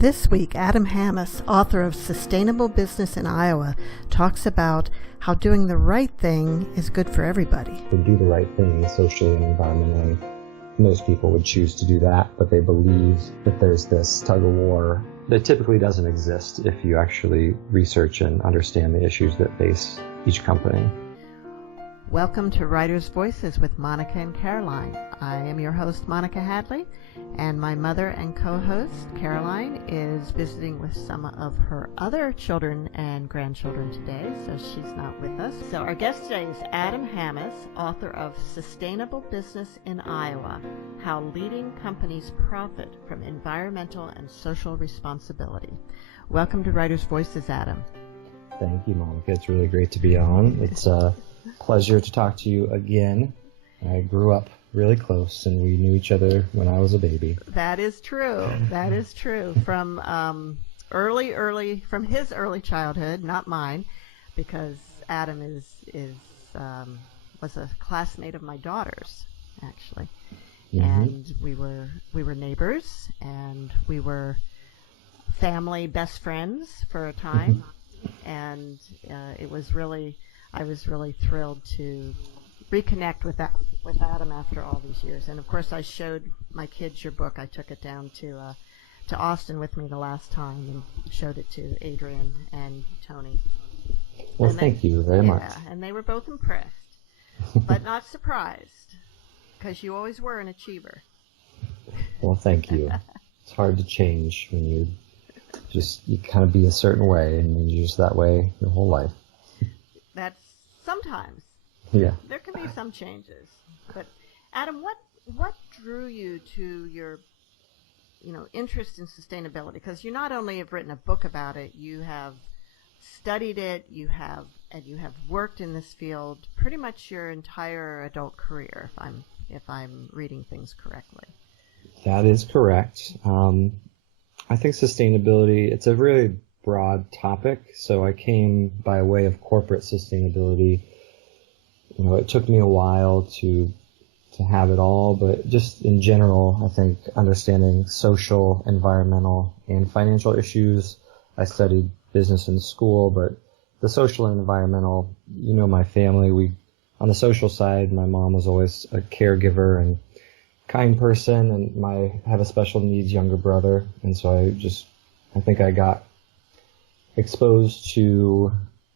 This week, Adam Hammes, author of Sustainable Business in Iowa, talks about how doing the right thing is good for everybody. To do the right thing socially and environmentally, most people would choose to do that, but they believe that there's this tug of war that typically doesn't exist if you actually research and understand the issues that face each company. Welcome to Writers' Voices with Monica and Caroline. I am your host, Monica Hadley, and my mother and co-host, Caroline, is visiting with some of her other children and grandchildren today, so she's not with us. So our guest today is Adam Hammes, author of Sustainable Business in Iowa, How Leading Companies Profit from Environmental and Social Responsibility. Welcome to Writers' Voices, Adam. Thank you, Monica. It's really great to be on. It's a pleasure to talk to you again. I grew up really close, and we knew each other when I was a baby. That is true. That is true. From from his early childhood, not mine, because Adam was a classmate of my daughter's, actually, and we were neighbors, and we were family best friends for a time, and I was really thrilled to reconnect with Adam after all these years. And of course, I showed my kids your book. I took it down to Austin with me the last time and showed it to Adrian and Tony. Well, thank you very much. Yeah, and they were both impressed, but not surprised, because you always were an achiever. Well, thank you. It's hard to change when you kind of be a certain way, and then you're just that way your whole life. That's sometimes. Yeah. There can be some changes. But Adam, what drew you to your interest in sustainability? Because you not only have written a book about it, you have studied it, you have worked in this field pretty much your entire adult career, if I'm reading things correctly. That is correct. I think sustainability, it's a really broad topic. So I came by way of corporate sustainability. It took me a while to have it all, but just in general, I think understanding social, environmental, and financial issues. I studied business in school, but the social and environmental, my family, on the social side, my mom was always a caregiver and kind person, and I have a special needs younger brother, and so I think I got exposed to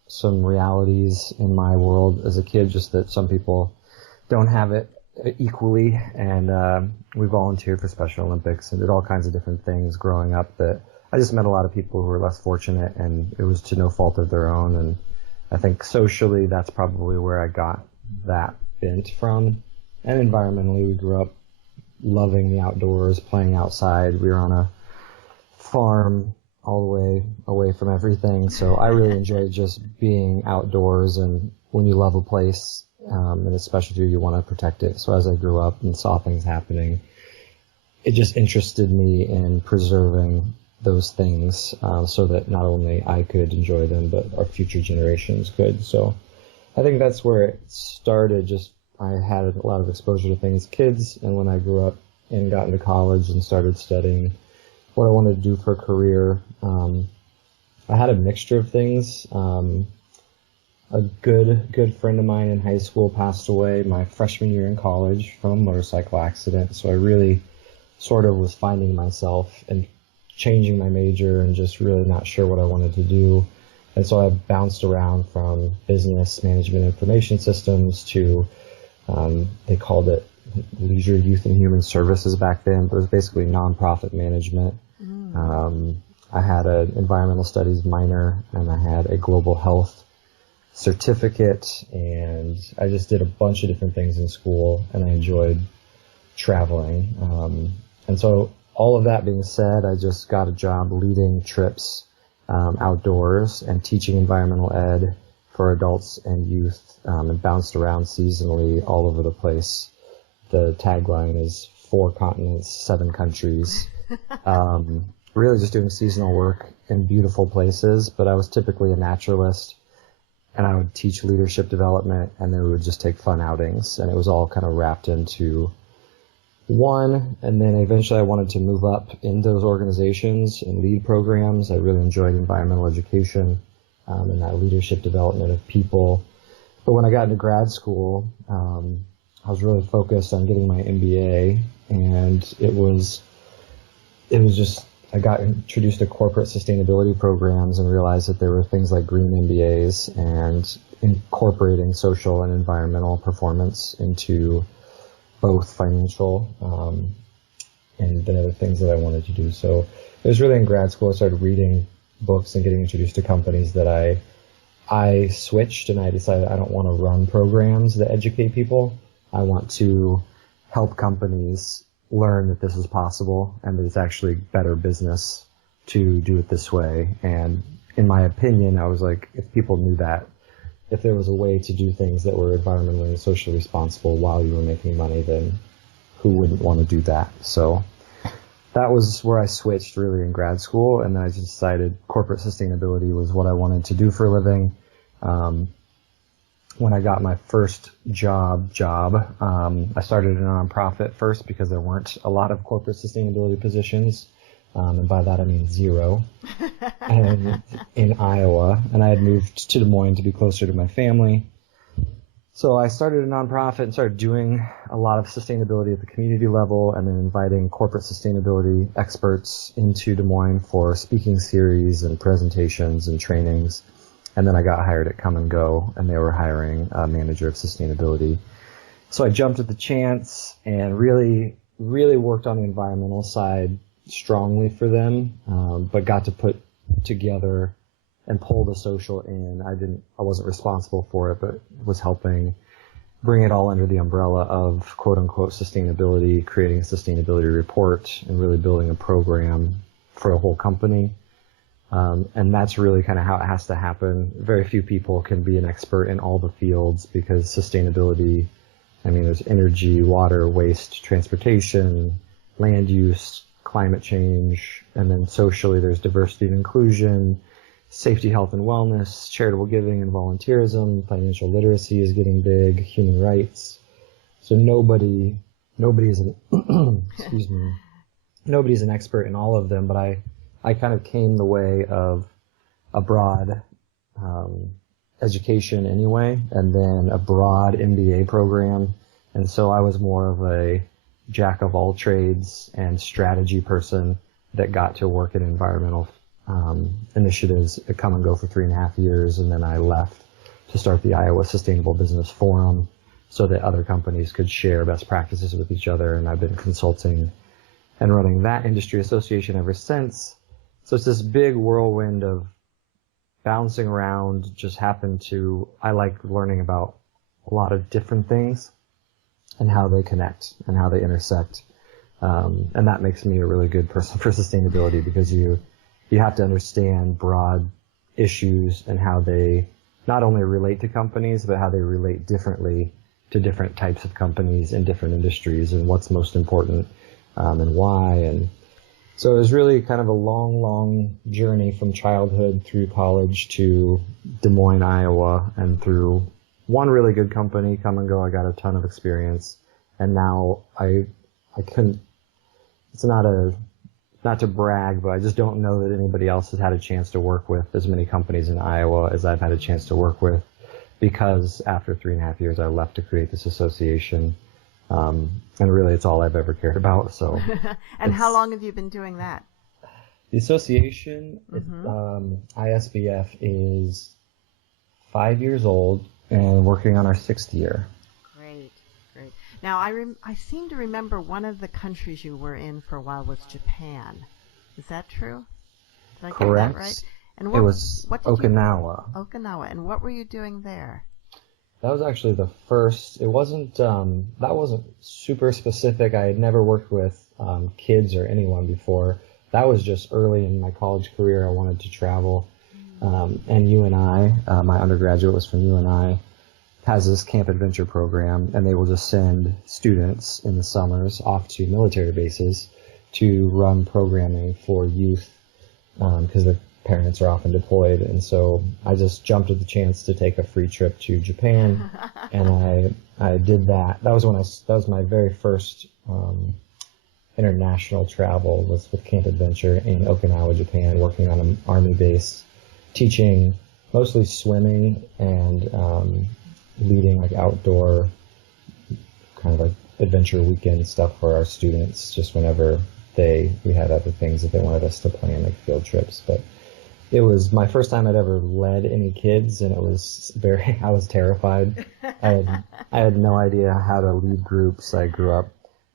some realities in my world as a kid, just that some people don't have it equally, and we volunteered for Special Olympics and did all kinds of different things growing up that I just met a lot of people who were less fortunate, and it was to no fault of their own, and I think socially that's probably where I got that bent from. And environmentally, we grew up loving the outdoors, playing outside. We were on a farm all the way away from everything. So I really enjoyed just being outdoors, and when you love a place, and especially if you want to protect it. So as I grew up and saw things happening, it just interested me in preserving those things, so that not only I could enjoy them, but our future generations could. So I think that's where it started. Just I had a lot of exposure to things as kids, and when I grew up and got into college and started studying what I wanted to do for a career, I had a mixture of things. A good friend of mine in high school passed away my freshman year in college from a motorcycle accident, so I really sort of was finding myself and changing my major and just really not sure what I wanted to do. And so I bounced around from business management information systems to, they called it leisure, youth, and human services back then, but it was basically nonprofit management. I had an environmental studies minor, and I had a global health certificate, and I just did a bunch of different things in school, and I enjoyed traveling. And so all of that being said, I just got a job leading trips outdoors and teaching environmental ed for adults and youth, and bounced around seasonally all over the place. The tagline is 4 continents, 7 countries. Really just doing seasonal work in beautiful places, but I was typically a naturalist, and I would teach leadership development, and then we would just take fun outings, and it was all kind of wrapped into one, and then eventually I wanted to move up in those organizations and lead programs. I really enjoyed environmental education and that leadership development of people. But when I got into grad school, I was really focused on getting my MBA, and it was just, I got introduced to corporate sustainability programs and realized that there were things like green MBAs and incorporating social and environmental performance into both financial and the things that I wanted to do. So it was really in grad school I started reading books and getting introduced to companies that I switched, and I decided I don't want to run programs that educate people. I want to help companies learn that this is possible and that it's actually better business to do it this way. And in my opinion, I was like, if people knew that, if there was a way to do things that were environmentally and socially responsible while you were making money, then who wouldn't want to do that? So that was where I switched really in grad school, and then I just decided corporate sustainability was what I wanted to do for a living. When I got my first job, I started a nonprofit first because there weren't a lot of corporate sustainability positions. And by that I mean zero, and in Iowa, and I had moved to Des Moines to be closer to my family. So I started a nonprofit and started doing a lot of sustainability at the community level, and then inviting corporate sustainability experts into Des Moines for speaking series and presentations and trainings. And then I got hired at Come and Go, and they were hiring a manager of sustainability. So I jumped at the chance and really, really worked on the environmental side strongly for them, but got to put together and pull the social in. I wasn't responsible for it, but was helping bring it all under the umbrella of quote unquote sustainability, creating a sustainability report and really building a program for a whole company. And that's really kind of how it has to happen. Very few people can be an expert in all the fields because sustainability, I mean, there's energy, water, waste, transportation, land use, climate change, and then socially there's diversity and inclusion, safety, health, and wellness, charitable giving and volunteerism, financial literacy is getting big, human rights. So nobody is an excuse me, nobody's an expert in all of them, but I kind of came the way of a broad education anyway, and then a broad MBA program, and so I was more of a jack of all trades and strategy person that got to work in environmental initiatives at Come and Go for 3.5 years, and then I left to start the Iowa Sustainable Business Forum so that other companies could share best practices with each other, and I've been consulting and running that industry association ever since. So it's this big whirlwind of bouncing around, I like learning about a lot of different things and how they connect and how they intersect. And that makes me a really good person for sustainability because you have to understand broad issues and how they not only relate to companies, but how they relate differently to different types of companies in different industries and what's most important and why. And so it was really kind of a long, long journey from childhood through college to Des Moines, Iowa, and through one really good company, Come and Go. I got a ton of experience, and now I couldn't. It's not to brag, but I just don't know that anybody else has had a chance to work with as many companies in Iowa as I've had a chance to work with, because after 3.5 years I left to create this association. And really it's all I've ever cared about. So. And how long have you been doing that? The association, ISBF, is 5 years old and working on our 6th year. Great. Now I seem to remember one of the countries you were in for a while was Japan. Is that true? Did I get Correct. that right? And it was Okinawa. Okinawa. And what were you doing there? That was actually the first. It wasn't. That wasn't super specific. I had never worked with kids or anyone before. That was just early in my college career. I wanted to travel, and UNI, my undergraduate was from UNI, has this camp adventure program, and they will just send students in the summers off to military bases to run programming for youth because the parents are often deployed. And so I just jumped at the chance to take a free trip to Japan, and I did that. That was my very first international travel was with Camp Adventure in Okinawa, Japan, working on an army base, teaching mostly swimming and leading like outdoor kind of like adventure weekend stuff for our students, just whenever we had other things that they wanted us to plan, like field trips. But it was my first time I'd ever led any kids, and it was I was terrified. I had no idea how to lead groups. I grew up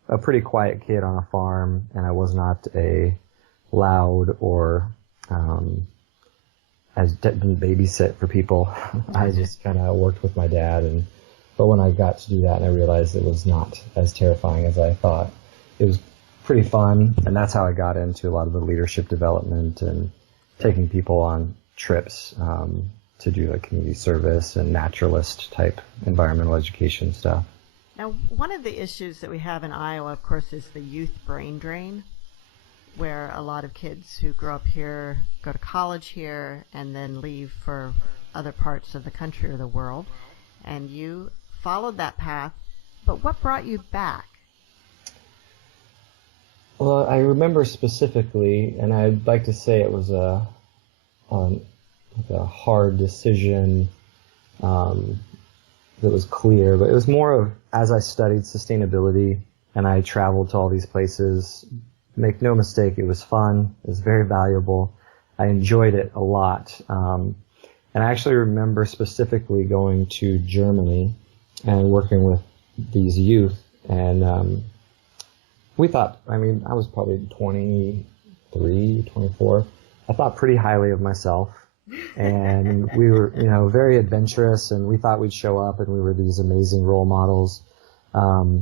a pretty quiet kid on a farm, and I was not a loud or I didn't babysit for people. I just kind of worked with my dad, but when I got to do that, and I realized it was not as terrifying as I thought, it was pretty fun, and that's how I got into a lot of the leadership development and taking people on trips to do like community service and naturalist type environmental education stuff. Now, one of the issues that we have in Iowa, of course, is the youth brain drain, where a lot of kids who grow up here go to college here and then leave for other parts of the country or the world. And you followed that path, but what brought you back? Well, I remember specifically, and I'd like to say it was a hard decision that was clear, but it was more of, as I studied sustainability and I traveled to all these places, make no mistake, it was fun, it was very valuable, I enjoyed it a lot, and I actually remember specifically going to Germany and working with these youth, and we thought, I was probably 23, 24, I thought pretty highly of myself. And we were, very adventurous, and we thought we'd show up and we were these amazing role models. But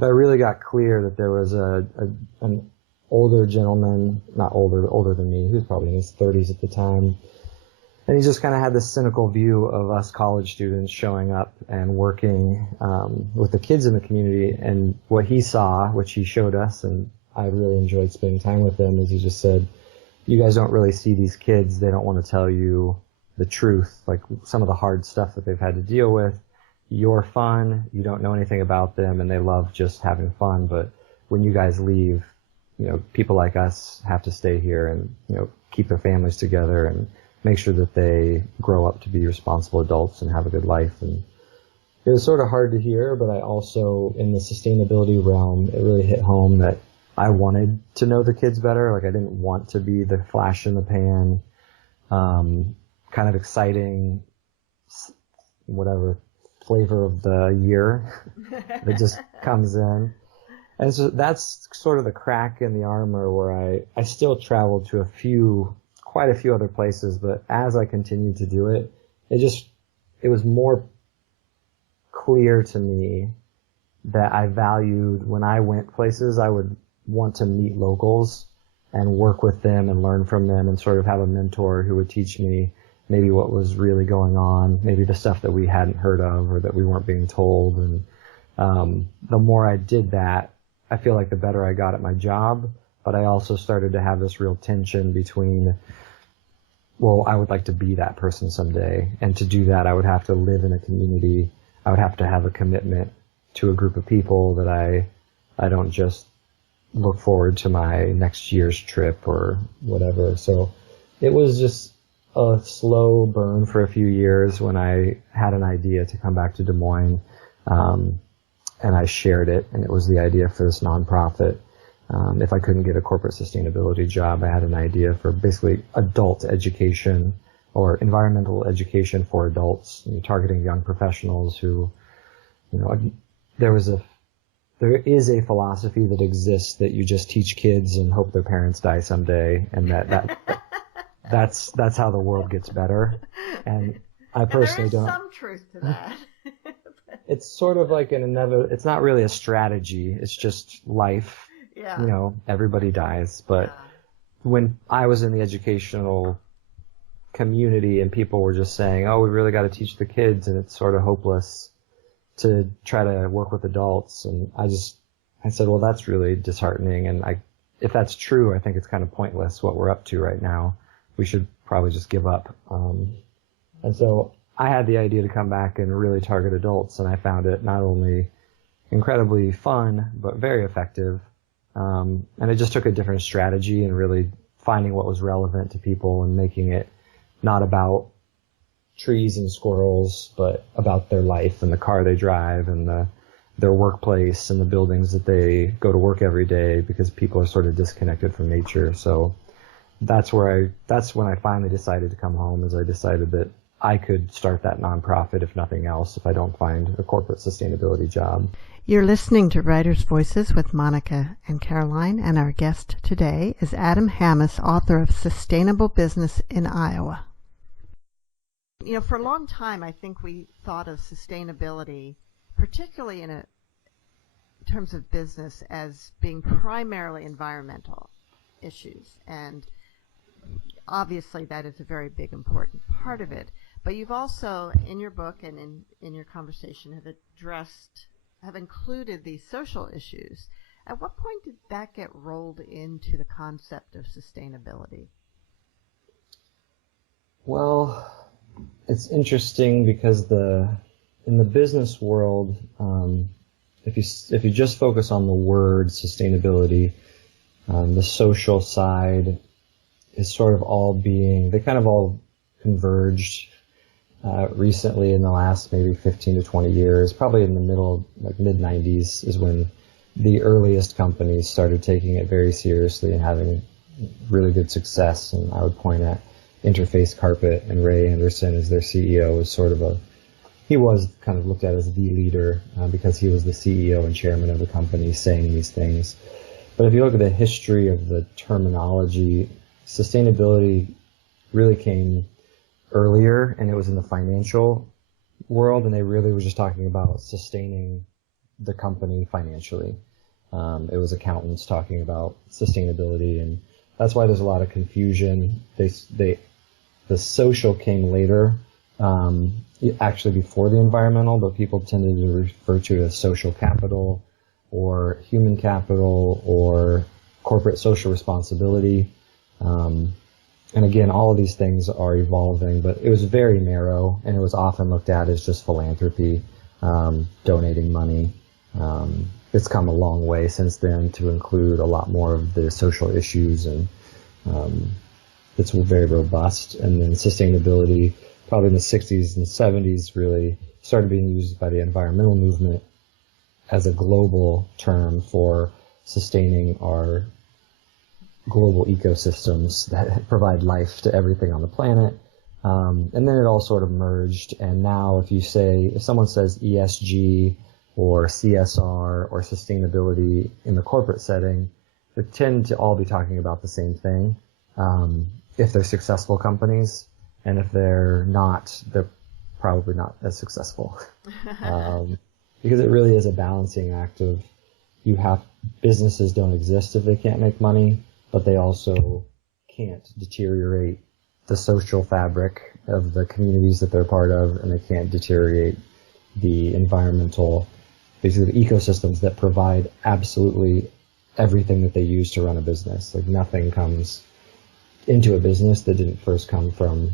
I really got clear that there was an older gentleman, not older than me, he was probably in his 30s at the time. And he just kind of had this cynical view of us college students showing up and working with the kids in the community. And what he saw, which he showed us, and I really enjoyed spending time with him, is he just said, you guys don't really see these kids. They don't want to tell you the truth, like some of the hard stuff that they've had to deal with. You're fun. You don't know anything about them, and they love just having fun. But when you guys leave, people like us have to stay here and, keep their families together and make sure that they grow up to be responsible adults and have a good life. And it was sort of hard to hear, but I also, in the sustainability realm, it really hit home that I wanted to know the kids better. Like, I didn't want to be the flash in the pan, kind of exciting, whatever flavor of the year that just comes in. And so that's sort of the crack in the armor where I still traveled to quite a few other places, but as I continued to do it, it was more clear to me that I valued, when I went places, I would want to meet locals and work with them and learn from them and sort of have a mentor who would teach me maybe what was really going on, maybe the stuff that we hadn't heard of or that we weren't being told. And the more I did that, I feel like the better I got at my job, but I also started to have this real tension between, well, I would like to be that person someday, and to do that I would have to live in a community, I would have to have a commitment to a group of people that I don't just look forward to my next year's trip or whatever. So it was just a slow burn for a few years when I had an idea to come back to Des Moines, and I shared it, and it was the idea for this nonprofit. If I couldn't get a corporate sustainability job, I had an idea for basically adult education or environmental education for adults, targeting young professionals who, there is a philosophy that exists that you just teach kids and hope their parents die someday, and that's how the world gets better. And I personally don't. There is some truth to that. It's sort of like it's not really a strategy. It's just life. Yeah. Everybody dies. But when I was in the educational community and people were just saying, oh, we really got to teach the kids, and it's sort of hopeless to try to work with adults. And I said, well, that's really disheartening. And if that's true, I think it's kind of pointless what we're up to right now. We should probably just give up. And so I had the idea to come back and really target adults, and I found it not only incredibly fun, but very effective. And it just took a different strategy and really finding what was relevant to people and making it not about trees and squirrels, but about their life and the car they drive and their workplace and the buildings that they go to work every day, because people are sort of disconnected from nature. So that's when I finally decided to come home, is I decided that I could start that nonprofit, if nothing else, if I don't find a corporate sustainability job. You're listening to Writers' Voices with Monica and Caroline, and our guest today is Adam Hammes, author of Sustainable Business in Iowa. You know, for a long time, I think we thought of sustainability, particularly in terms of business, as being primarily environmental issues. And obviously that is a very big, important part of it. But you've also, in your book and in your conversation, have included these social issues. At what point did that get rolled into the concept of sustainability? Well, it's interesting because in the business world, if you just focus on the word sustainability, the social side is sort of they kind of all converged recently in the last maybe 15 to 20 years. Probably in the middle, like mid-90s, is when the earliest companies started taking it very seriously and having really good success. And I would point at Interface Carpet, and Ray Anderson as their CEO was he was kind of looked at as the leader because he was the CEO and chairman of the company saying these things. But if you look at the history of the terminology, sustainability really came earlier, and it was in the financial world, and they really were just talking about sustaining the company financially. It was accountants talking about sustainability, and that's why there's a lot of confusion. The social came later, actually before the environmental, but people tended to refer to it as social capital or human capital or corporate social responsibility. And again, all of these things are evolving, but it was very narrow, and it was often looked at as just philanthropy, donating money. It's come a long way since then to include a lot more of the social issues, and it's very robust. And then sustainability, probably in the 60s and 70s, really started being used by the environmental movement as a global term for sustaining our global ecosystems that provide life to everything on the planet. And then it all sort of merged. And now if someone says ESG or CSR or sustainability in the corporate setting, they tend to all be talking about the same thing. If they're successful companies, and if they're not, they're probably not as successful. Because it really is a balancing act of businesses don't exist if they can't make money, but they also can't deteriorate the social fabric of the communities that they're part of, and they can't deteriorate the environmental, basically the ecosystems that provide absolutely everything that they use to run a business. Like nothing comes into a business that didn't first come from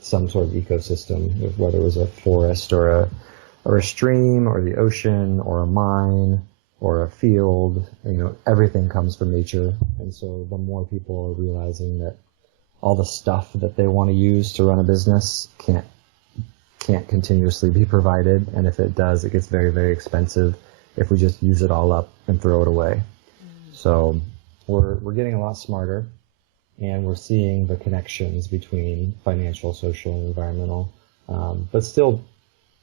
some sort of ecosystem, whether it was a forest or a stream or the ocean or a mine or a field. Everything comes from nature. And so the more people are realizing that all the stuff that they want to use to run a business can't continuously be provided, and if it does, it gets very, very expensive if we just use it all up and throw it away. So we're getting a lot smarter, and we're seeing the connections between financial, social, and environmental. But still,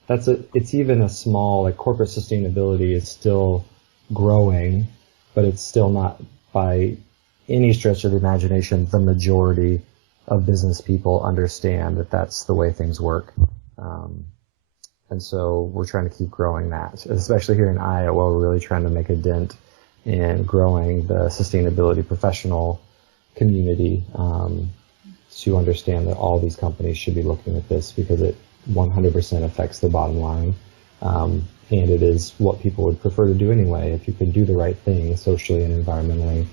it's even a small, like corporate sustainability is still growing, but it's still not by any stretch of the imagination the majority of business people understand that that's the way things work. And so we're trying to keep growing that, especially here in Iowa. We're really trying to make a dent in growing the sustainability professional community to understand that all these companies should be looking at this, because it 100% affects the bottom line. And it is what people would prefer to do anyway. If you can do the right thing socially and environmentally,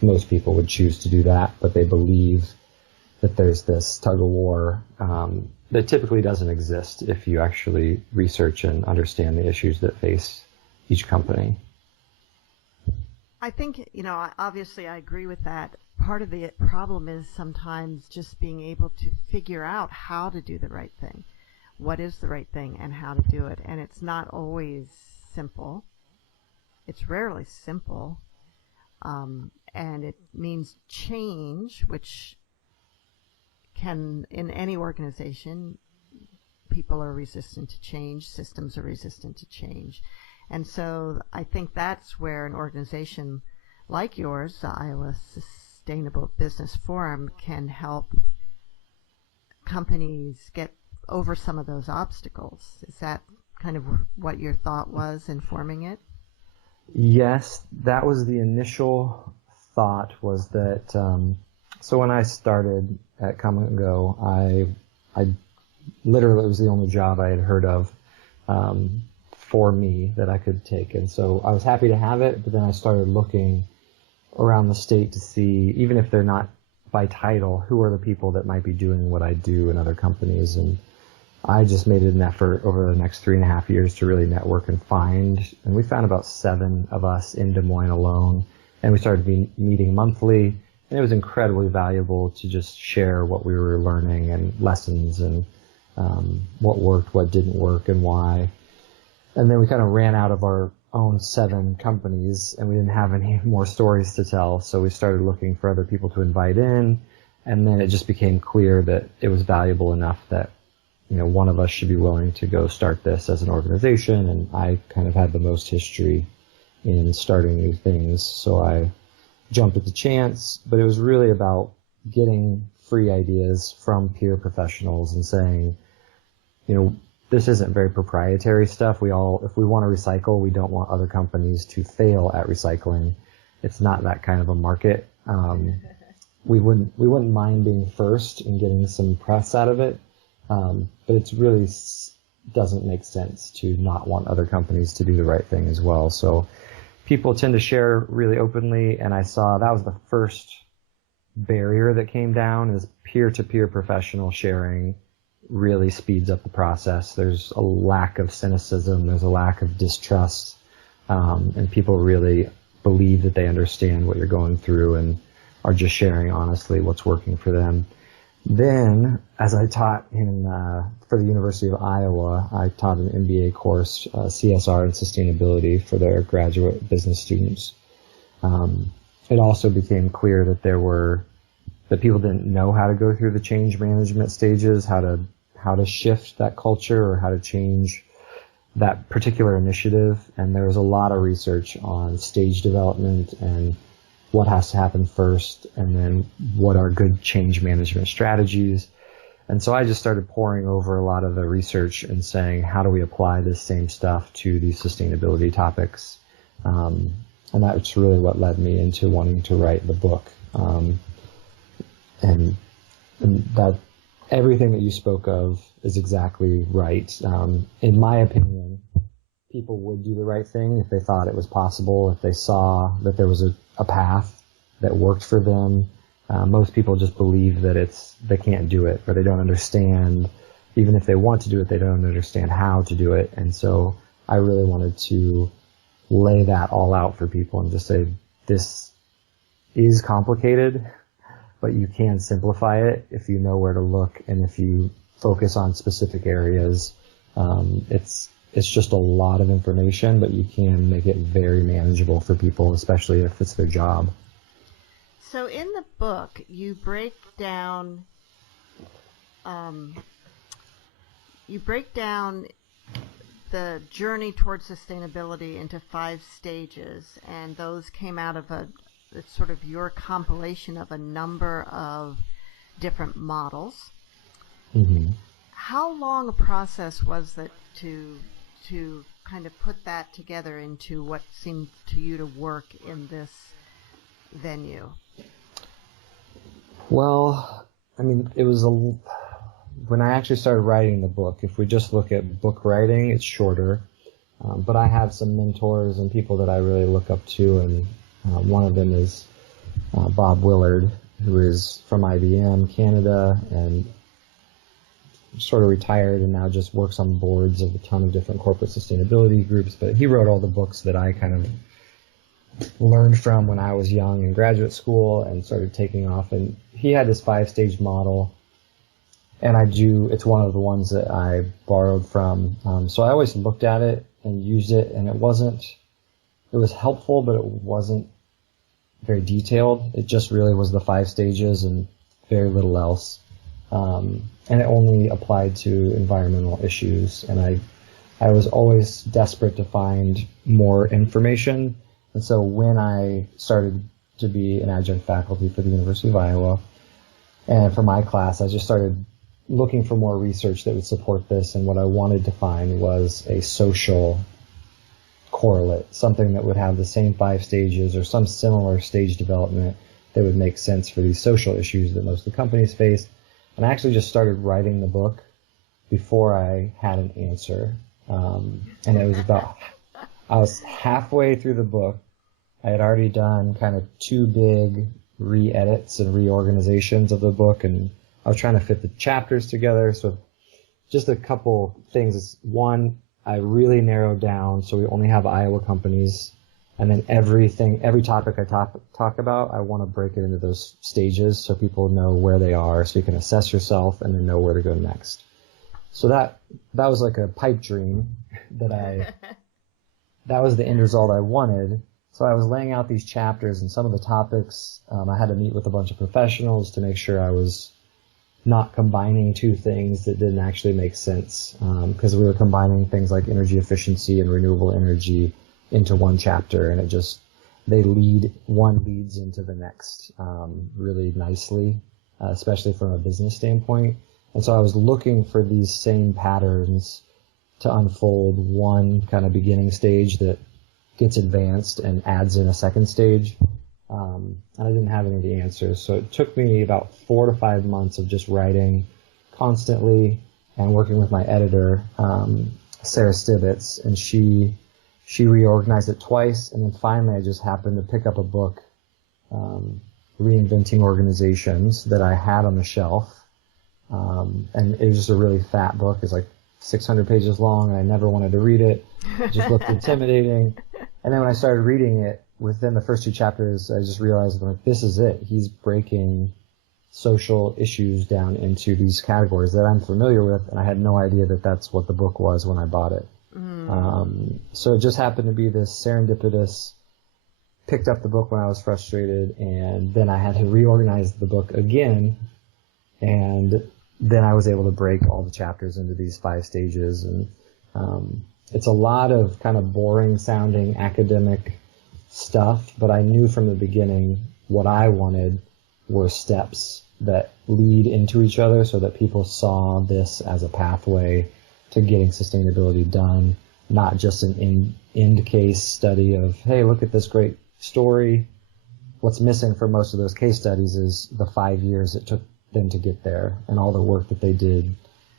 most people would choose to do that, but they believe that there's this tug of war that typically doesn't exist if you actually research and understand the issues that face each company. I think, obviously I agree with that. Part of the problem is sometimes just being able to figure out how to do the right thing. What is the right thing and how to do it. And it's not always simple. It's rarely simple. And it means change, which can, in any organization, people are resistant to change, systems are resistant to change. And so I think that's where an organization like yours, the Iowa Sustainable Business Forum, can help companies get over some of those obstacles. Is that kind of what your thought was in forming it? Yes, that was the initial thought, was that, so when I started at Come and Go, I literally, it was the only job I had heard of for me that I could take. And so I was happy to have it, but then I started looking around the state to see, even if they're not by title, who are the people that might be doing what I do in other companies. And I just made an effort over the next 3.5 years to really network and find, and we found about 7 of us in Des Moines alone, and we started meeting monthly, and it was incredibly valuable to just share what we were learning and lessons and what worked, what didn't work, and why. And then we kind of ran out of our own 7 companies, and we didn't have any more stories to tell, so we started looking for other people to invite in, and then it just became clear that it was valuable enough that one of us should be willing to go start this as an organization, and I kind of had the most history in starting new things, so I jumped at the chance. But it was really about getting free ideas from peer professionals and saying, this isn't very proprietary stuff. If we want to recycle, we don't want other companies to fail at recycling. It's not that kind of a market. We wouldn't mind being first and getting some press out of it. But it really doesn't make sense to not want other companies to do the right thing as well. So people tend to share really openly, and I saw that was the first barrier that came down, is peer-to-peer professional sharing really speeds up the process. There's a lack of cynicism, there's a lack of distrust, and people really believe that they understand what you're going through and are just sharing honestly what's working for them. Then, as I taught for the University of Iowa, I taught an MBA course, CSR and Sustainability, for their graduate business students. It also became clear that people didn't know how to go through the change management stages, how to shift that culture or how to change that particular initiative. And there was a lot of research on stage development and what has to happen first, and then what are good change management strategies. And so I just started poring over a lot of the research and saying, how do we apply this same stuff to these sustainability topics? And that's really what led me into wanting to write the book. And that everything that you spoke of is exactly right. In my opinion, people would do the right thing if they thought it was possible, if they saw that there was a path that worked for them. Most people just believe that they can't do it, or they don't understand. Even if they want to do it, they don't understand how to do it. And so I really wanted to lay that all out for people and just say, this is complicated, but you can simplify it if you know where to look and if you focus on specific areas. It's just a lot of information, but you can make it very manageable for people, especially if it's their job. So in the book, you break down the journey towards sustainability into 5 stages, and those came out of it's sort of your compilation of a number of different models. Mm-hmm. How long a process was it to kind of put that together into what seemed to you to work in this venue? Well, I mean, it was when I actually started writing the book, if we just look at book writing, it's shorter. But I have some mentors and people that I really look up to, and one of them is Bob Willard, who is from IBM Canada, and sort of retired and now just works on boards of a ton of different corporate sustainability groups. But he wrote all the books that I kind of learned from when I was young in graduate school and started taking off. And he had this 5-stage model, and it's one of the ones that I borrowed from. So I always looked at it and used it, and it was helpful, but it wasn't very detailed. It just really was the 5 stages and very little else. And it only applied to environmental issues. And I was always desperate to find more information. And so when I started to be an adjunct faculty for the University of Iowa, and for my class, I just started looking for more research that would support this. And what I wanted to find was a social correlate, something that would have the same 5 stages or some similar stage development that would make sense for these social issues that most of the companies face. And I actually just started writing the book before I had an answer. And it was I was halfway through the book. I had already done kind of 2 big re-edits and reorganizations of the book, and I was trying to fit the chapters together. So just a couple things. One, I really narrowed down, so we only have Iowa companies. And then every topic I talk about, I want to break it into those stages so people know where they are, so you can assess yourself and then know where to go next. So that was like a pipe dream that was the end result I wanted. So I was laying out these chapters and some of the topics. I had to meet with a bunch of professionals to make sure I was not combining 2 things that didn't actually make sense, because we were combining things like energy efficiency and renewable energy into one chapter, and one leads into the next really nicely, especially from a business standpoint. And so I was looking for these same patterns to unfold, one kind of beginning stage that gets advanced and adds in a second stage. And I didn't have any of the answers. So it took me about 4 to 5 months of just writing constantly and working with my editor, Sarah Stibbets, and she reorganized it twice, and then finally I just happened to pick up a book, Reinventing Organizations, that I had on the shelf. And it was just a really fat book. It's like 600 pages long, and I never wanted to read it. It just looked intimidating. And then when I started reading it, within the first 2 chapters, I just realized, like, this is it. He's breaking social issues down into these categories that I'm familiar with, and I had no idea that that's what the book was when I bought it. So it just happened to be this serendipitous, picked up the book when I was frustrated, and then I had to reorganize the book again, and then I was able to break all the chapters into these 5 stages. And it's a lot of kind of boring sounding academic stuff, but I knew from the beginning what I wanted were steps that lead into each other so that people saw this as a pathway to getting sustainability done, not just an end case study of, hey, look at this great story. What's missing for most of those case studies is the 5 years it took them to get there and all the work that they did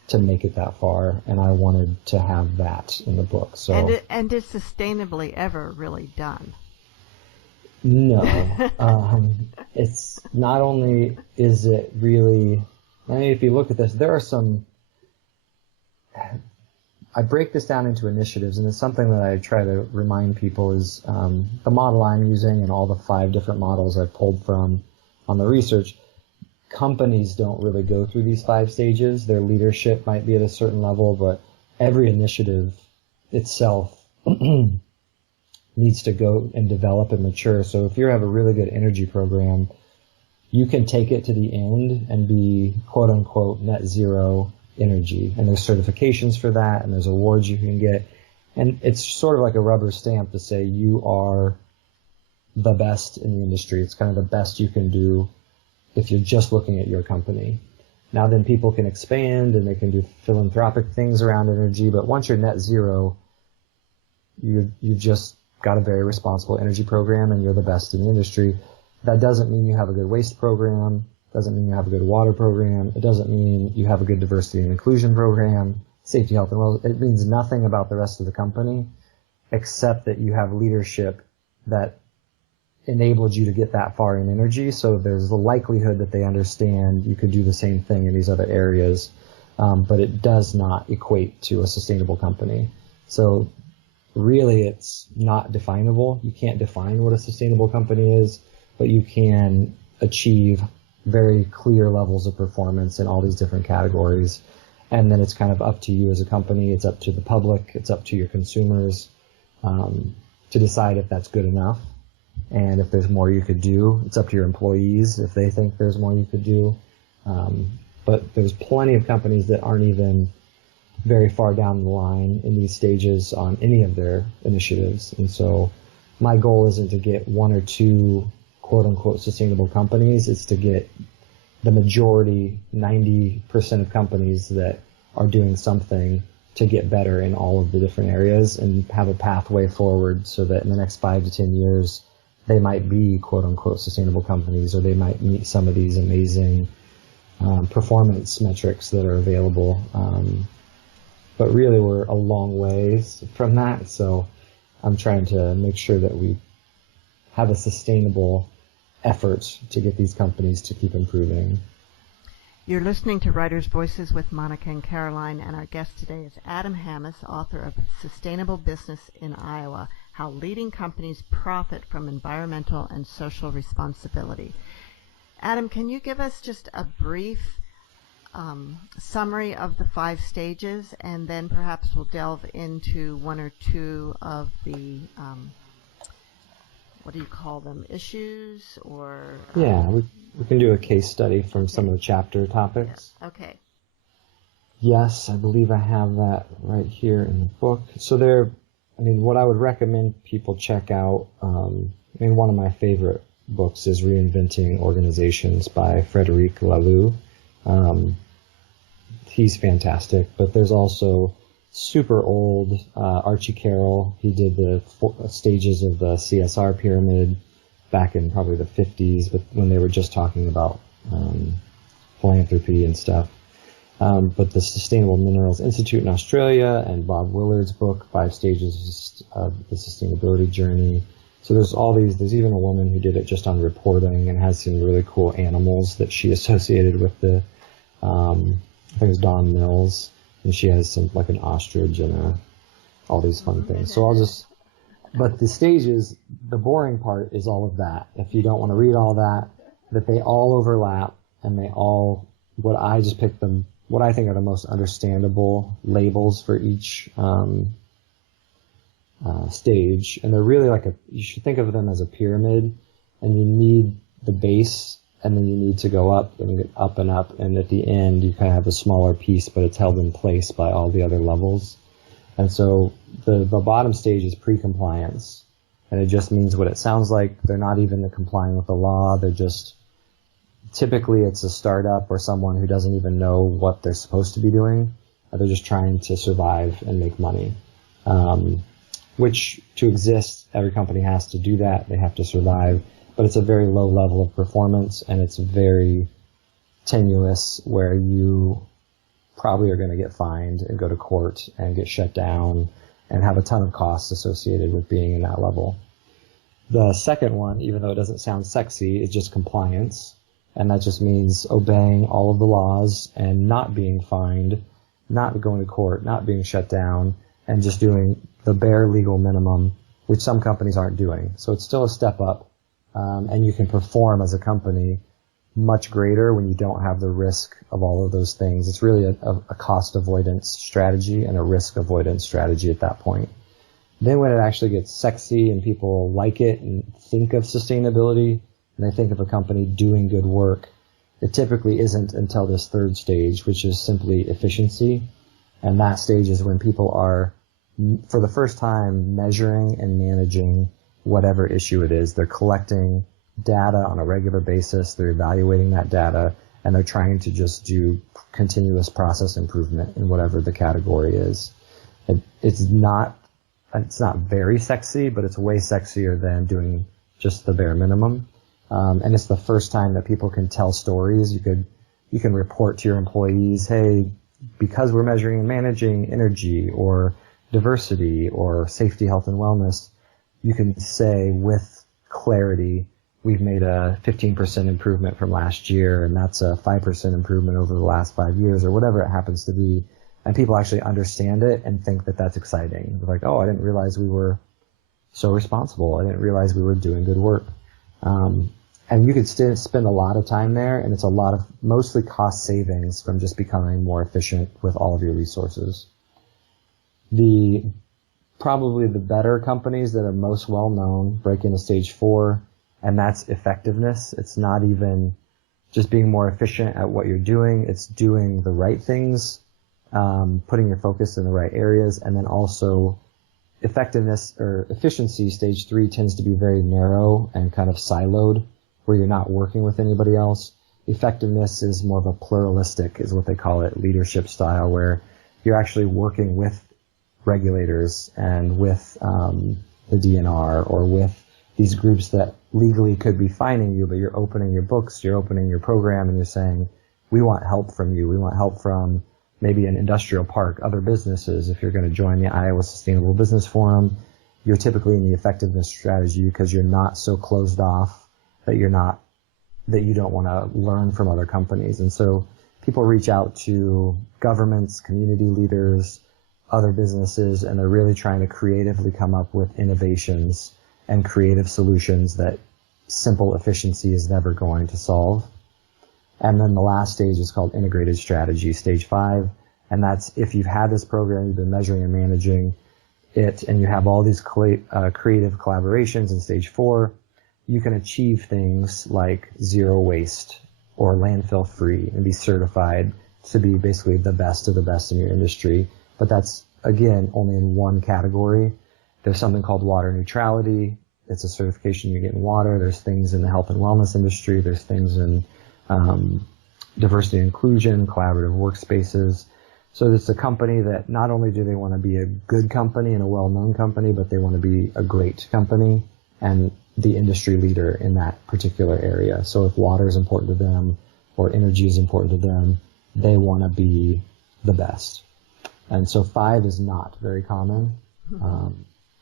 to make it that far. And I wanted to have that in the book. So and is sustainably ever really done? No. It's not only is it really, I mean, if you look at this, there are some, I break this down into initiatives, and it's something that I try to remind people is the model I'm using and all the 5 different models I've pulled from on the research. Companies don't really go through these 5 stages. Their leadership might be at a certain level, but every initiative itself needs to go and develop and mature. So if you have a really good energy program, you can take it to the end and be quote unquote net zero energy. And there's certifications for that, and there's awards you can get. And it's sort of like a rubber stamp to say you are the best in the industry. It's kind of the best you can do if you're just looking at your company. Now then people can expand and they can do philanthropic things around energy, but once you're net zero, you just got a very responsible energy program and you're the best in the industry. That doesn't mean you have a good waste program, doesn't mean you have a good water program, it doesn't mean you have a good diversity and inclusion program, safety, health, and wellness. It means nothing about the rest of the company except that you have leadership that enabled you to get that far in energy. So there's the likelihood that they understand you could do the same thing in these other areas. but it does not equate to a sustainable company. So really, it's not definable. You can't define what a sustainable company is, but you can achieve very clear levels of performance in all these different categories. And then it's kind of up to you as a company, it's up to the public, it's up to your consumers to decide if that's good enough. And if there's more you could do, it's up to your employees if they think there's more you could do. But there's plenty of companies that aren't even very far down the line in these stages on any of their initiatives. And so my goal isn't to get one or two quote-unquote sustainable companies. It's to get the majority, 90% of companies that are doing something to get better in all of the different areas and have a pathway forward so that in the next 5 to 10 years, they might be quote-unquote sustainable companies, or they might meet some of these amazing performance metrics that are available. But really, we're a long ways from that, so I'm trying to make sure that we have a sustainable effort to get these companies to keep improving. You're listening to Writers' Voices with Monica and Caroline, and our guest today is Adam Hammes, author of Sustainable Business in Iowa, How Leading Companies Profit from Environmental and Social Responsibility. Adam, can you give us just a brief summary of the 5 stages, and then perhaps we'll delve into one or two of the, what do you call them, issues or... Yeah, we can do a case study from some of the chapter topics. Yeah. Okay. Yes, I believe I have that right here in the book. So what I would recommend people check out, one of my favorite books is Reinventing Organizations by Frederic Laloux. He's fantastic, but there's also super old Archie Carroll. He did the stages of the CSR pyramid back in probably the 50s, but when they were just talking about philanthropy and stuff. But the Sustainable Minerals Institute in Australia and Bob Willard's book, 5 Stages of the Sustainability Journey. So there's all these. There's even a woman who did it just on reporting and has some really cool animals that she associated with the, I think it's Dawn Mills, and she has some, like an ostrich and all these fun things. So but the stages, the boring part is all of that. If you don't want to read all that they all overlap, and they all, what I think are the most understandable labels for each stage, and they're really you should think of them as a pyramid, and you need the base, and then you need to go up and get up and up, and at the end you kind of have a smaller piece, but it's held in place by all the other levels. And so the bottom stage is pre-compliance, and it just means what it sounds like. They're not even complying with the law. They're just, typically it's a startup or someone who doesn't even know what they're supposed to be doing. They're just trying to survive and make money. Which, to exist, every company has to do that. They have to survive. But it's a very low level of performance, and it's very tenuous, where you probably are going to get fined and go to court and get shut down and have a ton of costs associated with being in that level. The second one, even though it doesn't sound sexy, is just compliance. And that just means obeying all of the laws and not being fined, not going to court, not being shut down, and just doing the bare legal minimum, which some companies aren't doing. So it's still a step up, and you can perform as a company much greater when you don't have the risk of all of those things. It's really a cost avoidance strategy and a risk avoidance strategy at that point. Then when it actually gets sexy and people like it and think of sustainability, and they think of a company doing good work, it typically isn't until this third stage, which is simply efficiency. And that stage is when people are, for the first time, measuring and managing whatever issue it is. They're collecting data on a regular basis, they're evaluating that data, and they're trying to just do continuous process improvement in whatever the category is. It's not very sexy, but it's way sexier than doing just the bare minimum. And it's the first time that people can tell stories. You can report to your employees, hey, because we're measuring and managing energy or diversity or safety, health, and wellness, you can say with clarity, we've made a 15% improvement from last year, and that's a 5% improvement over the last 5 years, or whatever it happens to be. And people actually understand it and think that that's exciting. They're like, oh, I didn't realize we were so responsible. I didn't realize we were doing good work. And you could still spend a lot of time there, and it's a lot of mostly cost savings from just becoming more efficient with all of your resources. Probably the better companies that are most well known break into stage 4, and that's effectiveness. It's not even just being more efficient at what you're doing. It's doing the right things, putting your focus in the right areas, and then also effectiveness or efficiency. Stage 3 tends to be very narrow and kind of siloed, where you're not working with anybody else. Effectiveness is more of a pluralistic, is what they call it, leadership style, where you're actually working with regulators and with the DNR or with these groups that legally could be fining you, but you're opening your books, you're opening your program, and you're saying, we want help from you. We want help from maybe an industrial park, other businesses. If you're going to join the Iowa Sustainable Business Forum, you're typically in the effectiveness strategy because you're not so closed off that you don't want to learn from other companies. And so people reach out to governments, community leaders, other businesses, and they're really trying to creatively come up with innovations and creative solutions that simple efficiency is never going to solve. And then the last stage is called integrated strategy, stage 5. And that's if you've had this program, you've been measuring and managing it, and you have all these creative collaborations in stage 4, you can achieve things like zero waste or landfill free and be certified to be basically the best of the best in your industry. But that's, again, only in one category. There's something called water neutrality. It's a certification you get in water. There's things in the health and wellness industry. There's things in diversity and inclusion, collaborative workspaces. So it's a company that not only do they want to be a good company and a well-known company, but they want to be a great company and the industry leader in that particular area. So if water is important to them or energy is important to them, they want to be the best. And so 5 is not very common.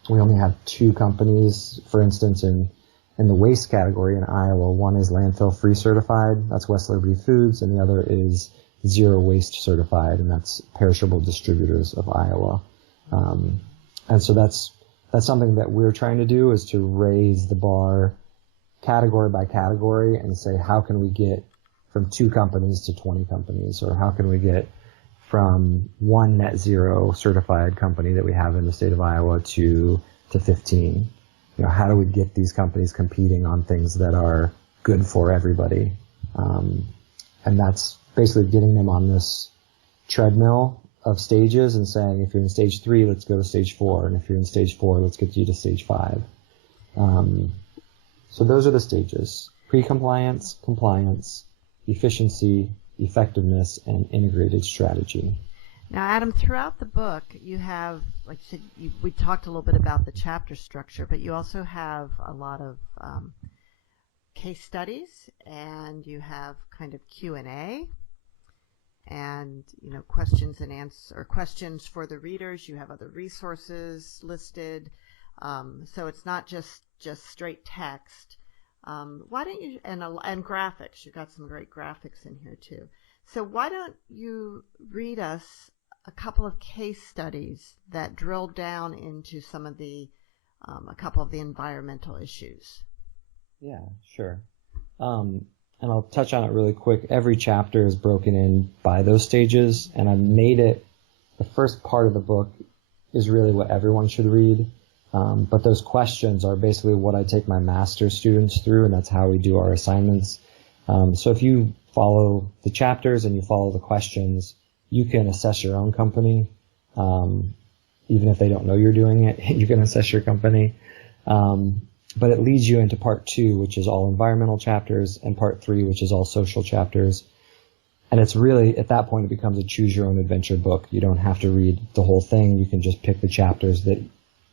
We only have 2 companies, for instance, in the waste category in Iowa. One is landfill free certified, that's West Liberty Foods, and the other is zero waste certified, and that's Perishable Distributors of Iowa. And so that's something that we're trying to do, is to raise the bar category by category and say, how can we get from 2 companies to 20 companies, or how can we get from 1 net zero certified company that we have in the state of Iowa to 15. How do we get these companies competing on things that are good for everybody? And that's basically getting them on this treadmill of stages and saying, if you're in stage 3, let's go to stage 4. And if you're in stage 4, let's get you to stage 5. So those are the stages: pre-compliance, compliance, efficiency, effectiveness, and integrated strategy. Now, Adam, throughout the book, you have, like you said, we talked a little bit about the chapter structure, but you also have a lot of case studies, and you have kind of Q&A, and questions and answers, or questions for the readers. You have other resources listed, so it's not just straight text. Why don't you, and graphics, you've got some great graphics in here too. So why don't you read us a couple of case studies that drill down into some of the, a couple of the environmental issues? Yeah, sure. And I'll touch on it really quick. Every chapter is broken in by those stages, and I made it, the first part of the book is really what everyone should read. But those questions are basically what I take my master's students through, and that's how we do our assignments. So if you follow the chapters and you follow the questions, you can assess your own company. Even if they don't know you're doing it, you can assess your company. But it leads you into part 2, which is all environmental chapters, and part 3, which is all social chapters. And it's really, at that point, it becomes a choose your own adventure book. You don't have to read the whole thing. You can just pick the chapters that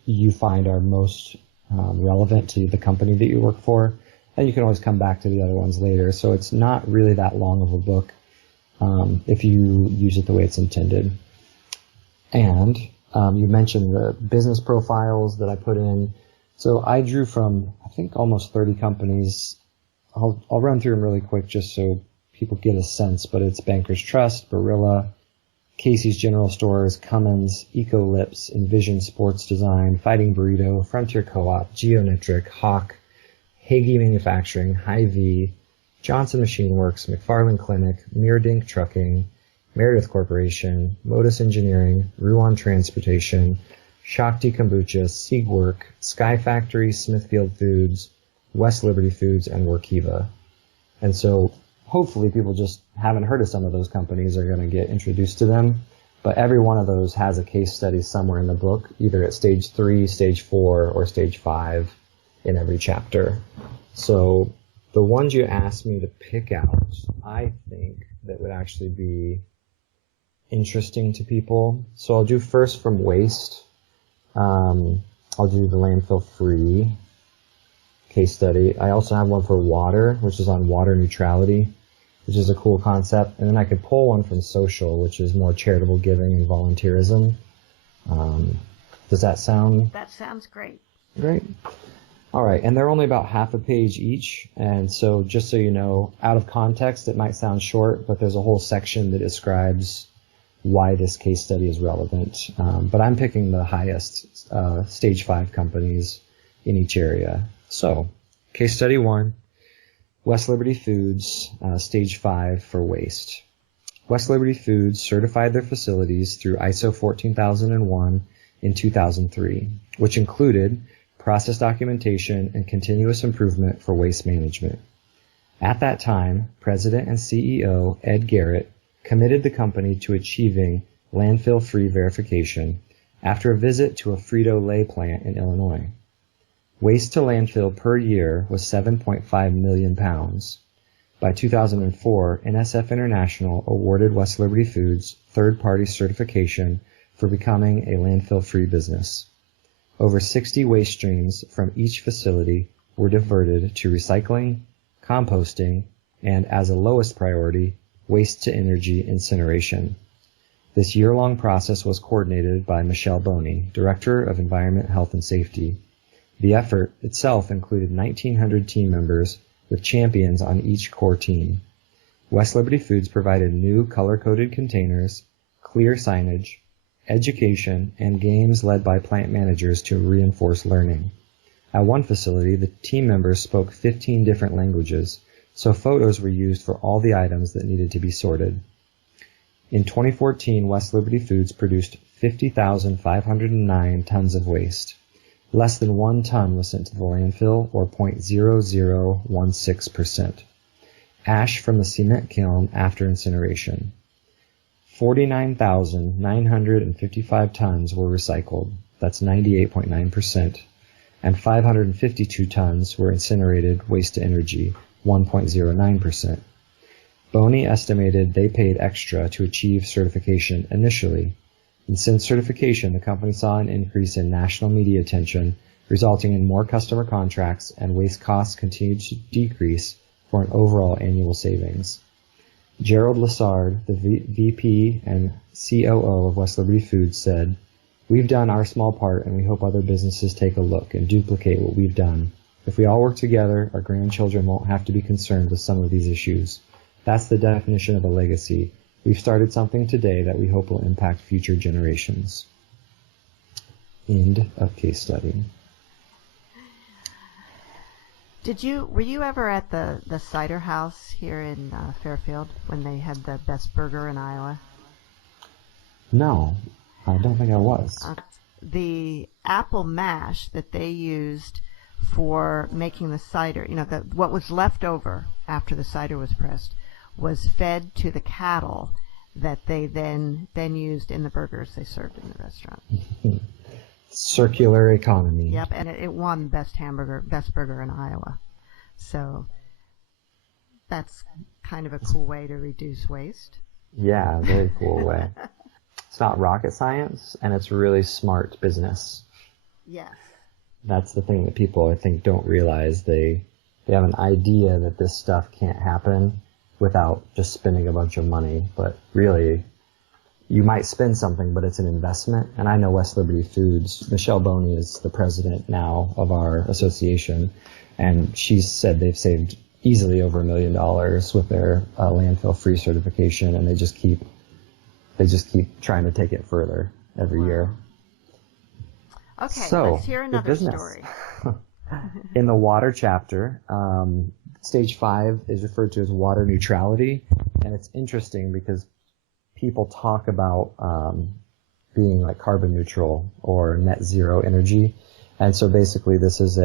you find are most relevant to the company that you work for. And you can always come back to the other ones later. So it's not really that long of a book if you use it the way it's intended. And you mentioned the business profiles that I put in. So I drew from, I think, almost 30 companies. I'll run through them really quick just so people get a sense, but it's Bankers Trust, Barilla, Casey's General Stores, Cummins, Ecolips, Envision Sports Design, Fighting Burrito, Frontier Co-op, Geometric, Hawk, Hagee Manufacturing, Hy-Vee, Johnson Machine Works, McFarland Clinic, Meerdink Trucking, Meredith Corporation, Modus Engineering, Ruan Transportation, Shakti Kombucha, Siegwerk, Sky Factory, Smithfield Foods, West Liberty Foods, and Workiva. And so hopefully people just haven't heard of some of those companies are going to get introduced to them. But every one of those has a case study somewhere in the book, either at stage 3, stage 4, or stage 5 in every chapter. So the ones you asked me to pick out, I think that would actually be interesting to people. So I'll do first from waste. I'll do the landfill free case study. I also have one for water, which is on water neutrality, which is a cool concept. And then I could pull one from social, which is more charitable giving and volunteerism. Does that sound? That sounds great. Great. All right. And they're only about half a page each. And so just so you know, out of context, it might sound short, but there's a whole section that describes why this case study is relevant. But I'm picking the highest stage 5 companies in each area. So case study 1, West Liberty Foods, stage 5 for waste. West Liberty Foods certified their facilities through ISO 14001 in 2003, which included process documentation and continuous improvement for waste management. At that time, President and CEO Ed Garrett committed the company to achieving landfill-free verification after a visit to a Frito-Lay plant in Illinois. Waste to landfill per year was 7.5 million pounds. By 2004, NSF International awarded West Liberty Foods third-party certification for becoming a landfill-free business. Over 60 waste streams from each facility were diverted to recycling, composting, and, as a lowest priority, waste-to-energy incineration. This year-long process was coordinated by Michelle Boney, Director of Environment, Health, and Safety. The effort itself included 1,900 team members with champions on each core team. West Liberty Foods provided new color-coded containers, clear signage, education, and games led by plant managers to reinforce learning. At one facility, the team members spoke 15 different languages, so photos were used for all the items that needed to be sorted. In 2014, West Liberty Foods produced 50,509 tons of waste. Less than 1 ton was sent to the landfill, or 0.0016%. Ash from the cement kiln after incineration. 49,955 tons were recycled, that's 98.9%, and 552 tons were incinerated waste to energy, 1.09%. Boney estimated they paid extra to achieve certification initially, and since certification, the company saw an increase in national media attention, resulting in more customer contracts, and waste costs continued to decrease for an overall annual savings. Gerald Lassard, the VP and COO of West Liberty Foods, said, "We've done our small part, and we hope other businesses take a look and duplicate what we've done. If we all work together, our grandchildren won't have to be concerned with some of these issues. That's the definition of a legacy. We've started something today that we hope will impact future generations." End of case study. Were you ever at the Cider House here in Fairfield when they had the best burger in Iowa? No, I don't think I was. The apple mash that they used for making the cider, what was left over after the cider was pressed, was fed to the cattle that they then used in the burgers they served in the restaurant. Circular economy. Yep, and it won best burger in Iowa. So that's kind of a cool way to reduce waste. Yeah, very cool way. It's not rocket science, and it's really smart business. Yes. That's the thing that people, I think, don't realize. They have an idea that this stuff can't happen without just spending a bunch of money. But really, you might spend something, but it's an investment. And I know West Liberty Foods, Michelle Boney is the president now of our association, and she's said they've saved easily over $1 million with their landfill-free certification, and they just keep trying to take it further every year. Okay, so, let's hear another story. In the water chapter, stage 5 is referred to as water neutrality, and it's interesting because people talk about being like carbon neutral or net zero energy, and so basically this is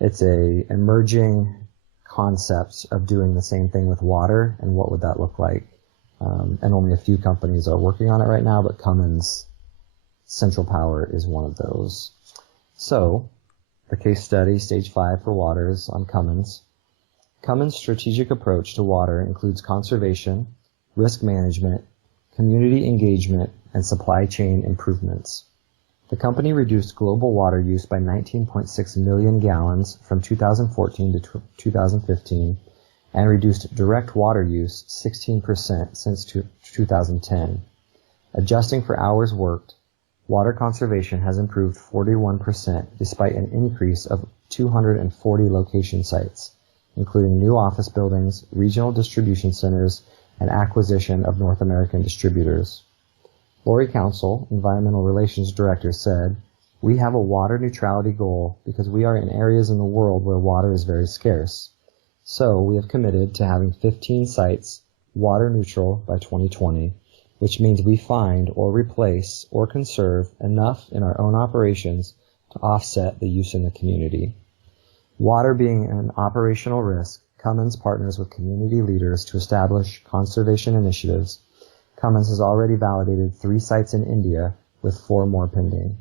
it's a emerging concept of doing the same thing with water, and what would that look like? And only a few companies are working on it right now, but Cummins Central Power is one of those. So, the case study, stage 5 for waters on Cummins. Cummins' strategic approach to water includes conservation, risk management, community engagement, and supply chain improvements. The company reduced global water use by 19.6 million gallons from 2014 to 2015, and reduced direct water use 16% since 2010. Adjusting for hours worked, water conservation has improved 41% despite an increase of 240 location sites, including new office buildings, regional distribution centers, and acquisition of North American distributors. Lori Council, Environmental Relations Director, said, "We have a water neutrality goal because we are in areas in the world where water is very scarce. So we have committed to having 15 sites water neutral by 2020, which means we find or replace or conserve enough in our own operations to offset the use in the community." Water being an operational risk, Cummins partners with community leaders to establish conservation initiatives. Cummins has already validated 3 sites in India, with 4 more pending.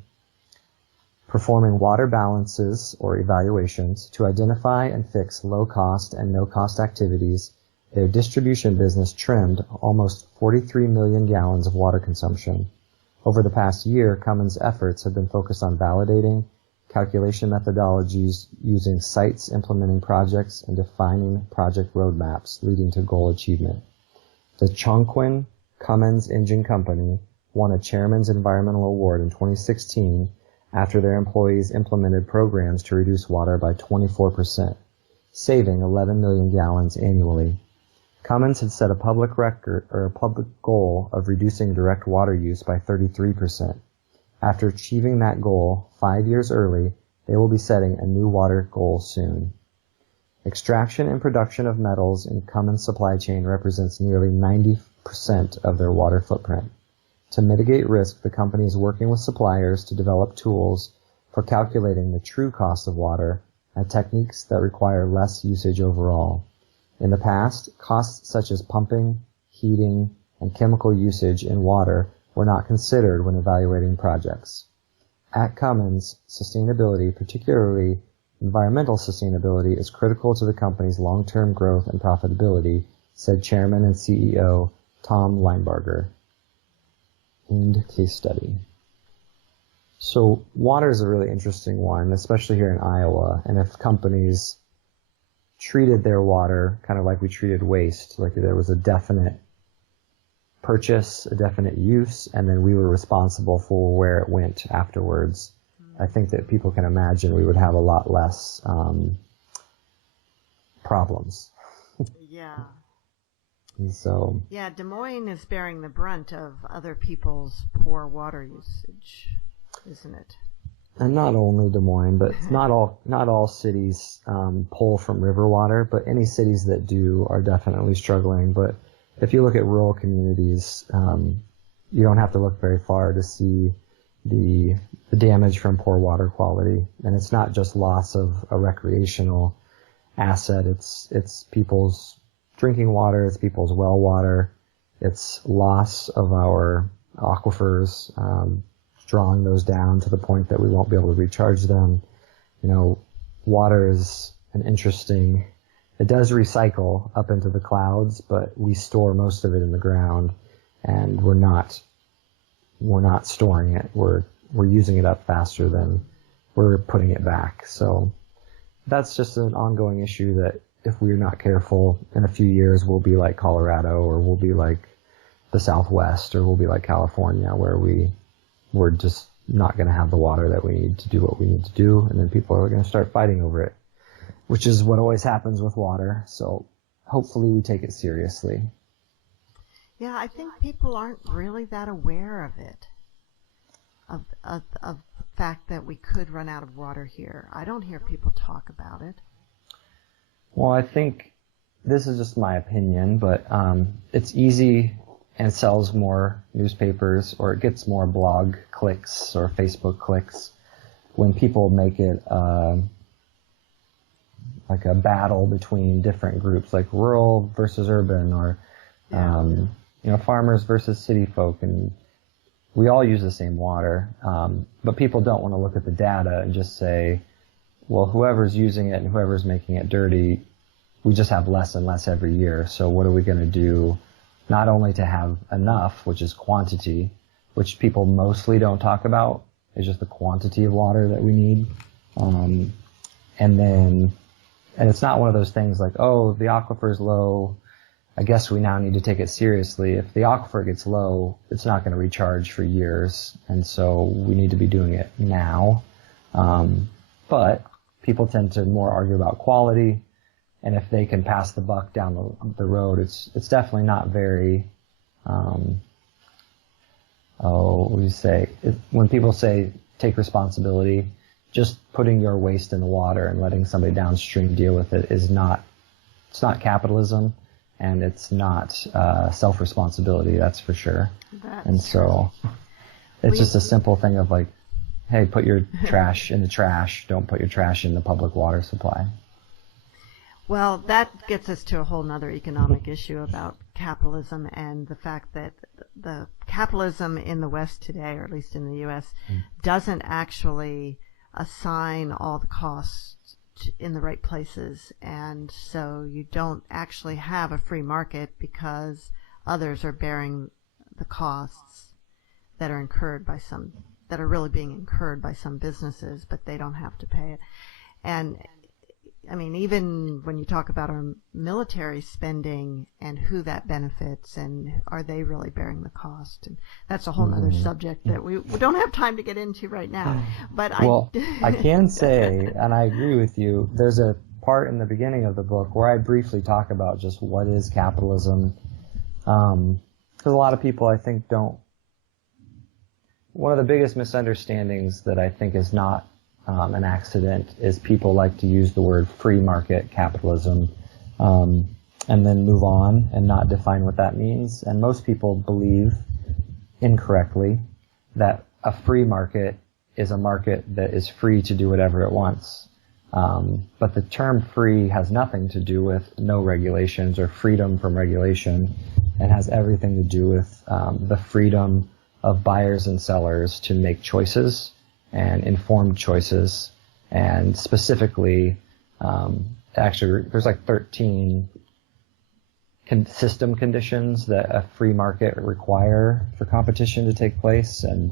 Performing water balances or evaluations to identify and fix low-cost and no-cost activities, their distribution business trimmed almost 43 million gallons of water consumption. Over the past year, Cummins' efforts have been focused on validating calculation methodologies, using sites implementing projects, and defining project roadmaps leading to goal achievement. The Chongqing Cummins Engine Company won a Chairman's Environmental Award in 2016 after their employees implemented programs to reduce water by 24%, saving 11 million gallons annually. Cummins had set a public goal of reducing direct water use by 33%. After achieving that goal 5 years early, they will be setting a new water goal soon. Extraction and production of metals in Cummins' supply chain represents nearly 90% of their water footprint. To mitigate risk, the company is working with suppliers to develop tools for calculating the true cost of water and techniques that require less usage overall. In the past, costs such as pumping, heating, and chemical usage in water were not considered when evaluating projects. At Cummins, sustainability, particularly environmental sustainability, is critical to the company's long-term growth and profitability, said Chairman and CEO Tom Linebarger. End case study. So water is a really interesting one, especially here in Iowa, and if companies treated their water kind of like we treated waste, like there was a definite purchase, a definite use, and then we were responsible for where it went afterwards, I think that people can imagine we would have a lot less problems. Yeah. And so. Yeah, Des Moines is bearing the brunt of other people's poor water usage, isn't it? And not only Des Moines, but not all cities pull from river water, but any cities that do are definitely struggling. But if you look at rural communities, you don't have to look very far to see the damage from poor water quality. And it's not just loss of a recreational asset. It's people's drinking water. It's people's well water. It's loss of our aquifers, drawing those down to the point that we won't be able to recharge them. You know, water is an interesting, it does recycle up into the clouds, but we store most of it in the ground, and we're not storing it. We're using it up faster than we're putting it back. So that's just an ongoing issue that if we're not careful, in a few years we'll be like Colorado, or we'll be like the Southwest, or we'll be like California, where we're just not going to have the water that we need to do what we need to do, and then people are going to start fighting over it, which is what always happens with water. So hopefully we take it seriously. Yeah, I think people aren't really that aware of it, of the fact that we could run out of water here. I don't hear people talk about it. Well, I think this is just my opinion, but it's easy and sells more newspapers, or it gets more blog clicks or Facebook clicks when people make it like a battle between different groups, like rural versus urban, or farmers versus city folk, and we all use the same water, but people don't want to look at the data and just say, well, whoever's using it and whoever's making it dirty, we just have less and less every year. So what are we going to do not only to have enough, which is quantity, which people mostly don't talk about, is just the quantity of water that we need. And it's not one of those things like, oh, the aquifer's low, I guess we now need to take it seriously. If the aquifer gets low, it's not going to recharge for years, and so we need to be doing it now. But people tend to more argue about quality, and if they can pass the buck down the road, it's definitely not very, when people say take responsibility, just putting your waste in the water and letting somebody downstream deal with it it's not capitalism, and it's not self-responsibility, that's for sure. So it's just a simple thing of like, hey, put your trash in the trash, don't put your trash in the public water supply. Well, that gets us to a whole nother economic issue about capitalism, and the fact that the capitalism in the West today, or at least in the U.S., doesn't actually assign all the costs in the right places, and so you don't actually have a free market because others are bearing the costs that are really being incurred by some businesses, but they don't have to pay it. And I mean, even when you talk about our military spending and who that benefits, and are they really bearing the cost? And that's a whole other subject that we don't have time to get into right now. But I can say, and I agree with you, there's a part in the beginning of the book where I briefly talk about just what is capitalism. Because a lot of people, I think, don't. One of the biggest misunderstandings that I think is not an accident is people like to use the word free market capitalism and then move on and not define what that means. And most people believe incorrectly that a free market is a market that is free to do whatever it wants. But the term free has nothing to do with no regulations or freedom from regulation, and has everything to do with the freedom of buyers and sellers to make choices and informed choices, and specifically, actually, there's like 13 system conditions that a free market require for competition to take place, and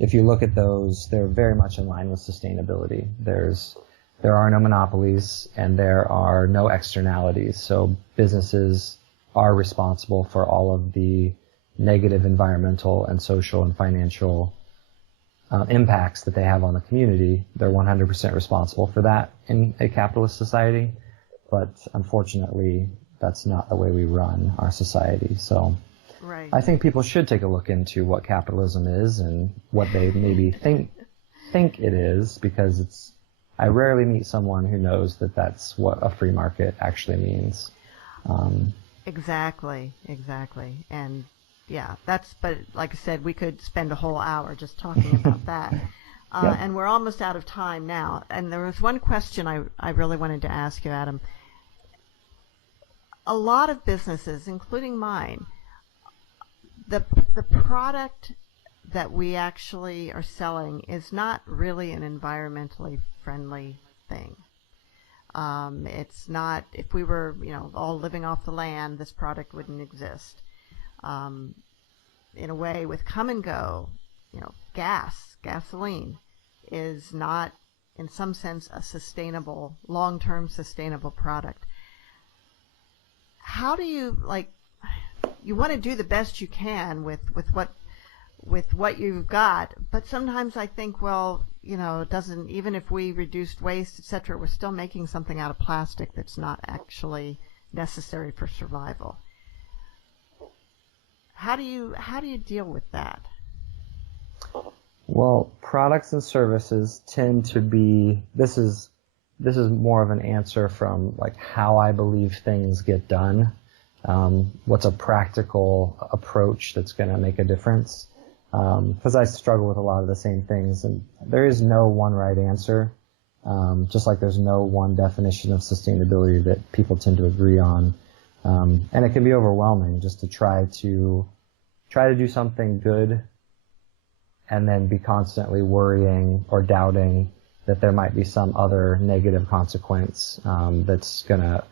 if you look at those, they're very much in line with sustainability. There are no monopolies, and there are no externalities, so businesses are responsible for all of the negative environmental and social and financial impacts that they have on the community. They're 100% responsible for that in a capitalist society, but unfortunately, that's not the way we run our society. So right. I think people should take a look into what capitalism is and what they maybe think it is, because I rarely meet someone who knows that that's what a free market actually means. Exactly. And yeah, but like I said, we could spend a whole hour just talking about that. Yep. And we're almost out of time now. And there was one question I really wanted to ask you, Adam. A lot of businesses, including mine, the product that we actually are selling is not really an environmentally friendly thing. It's not, if we were, all living off the land, this product wouldn't exist. In a way, with come and go, gasoline is not, in some sense, a sustainable, long-term sustainable product. How do you, you want to do the best you can with what you've got, but sometimes I think, well, it doesn't, even if we reduced waste, etc., we're still making something out of plastic that's not actually necessary for survival. How do you deal with that? Well, products and services tend to be, this is more of an answer from like how I believe things get done. What's a practical approach that's going to make a difference? Because I struggle with a lot of the same things, and there is no one right answer. Just like there's no one definition of sustainability that people tend to agree on. And it can be overwhelming just to try to do something good and then be constantly worrying or doubting that there might be some other negative consequence that's going to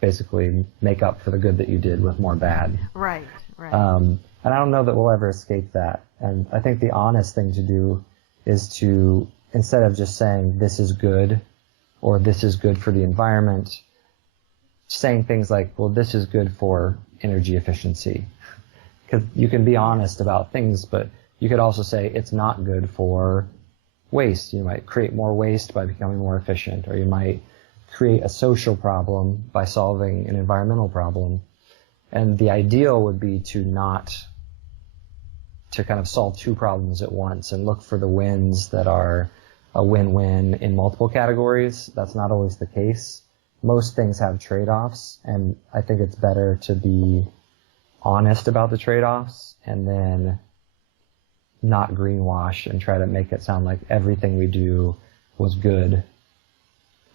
basically make up for the good that you did with more bad. Right. And I don't know that we'll ever escape that. And I think the honest thing to do is to, instead of just saying this is good or this is good for the environment, saying things like, well, this is good for energy efficiency. Because you can be honest about things, but you could also say it's not good for waste. You might create more waste by becoming more efficient, or you might create a social problem by solving an environmental problem. And the ideal would be to kind of solve two problems at once and look for the wins that are a win-win in multiple categories. That's not always the case. Most things have trade-offs, and I think it's better to be honest about the trade-offs and then not greenwash and try to make it sound like everything we do was good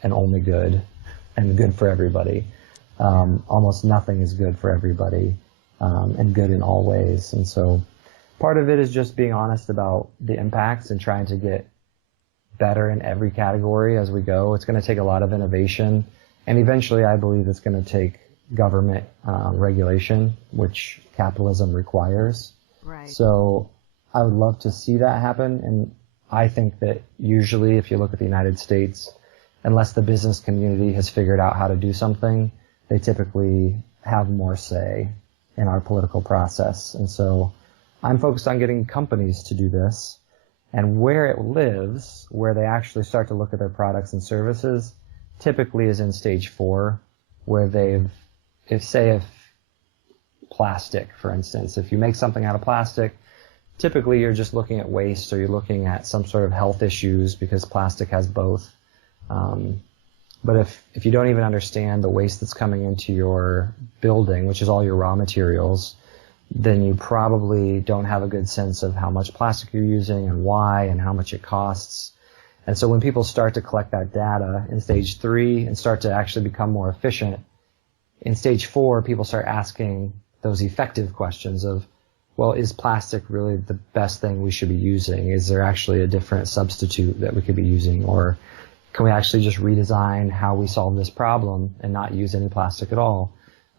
and only good and good for everybody. Almost nothing is good for everybody and good in all ways. And so part of it is just being honest about the impacts and trying to get better in every category as we go. It's going to take a lot of innovation, and eventually I believe it's going to take government regulation, which capitalism requires. Right. So I would love to see that happen, and I think that usually if you look at the United States, unless the business community has figured out how to do something, they typically have more say in our political process. And so I'm focused on getting companies to do this, and where it lives, where they actually start to look at their products and services, typically is in stage 4, where if plastic, for instance, if you make something out of plastic, typically you're just looking at waste, or you're looking at some sort of health issues because plastic has both. But if you don't even understand the waste that's coming into your building, which is all your raw materials, then you probably don't have a good sense of how much plastic you're using and why and how much it costs. And so when people start to collect that data in stage 3 and start to actually become more efficient, in stage 4, people start asking those effective questions of, well, is plastic really the best thing we should be using? Is there actually a different substitute that we could be using? Or can we actually just redesign how we solve this problem and not use any plastic at all?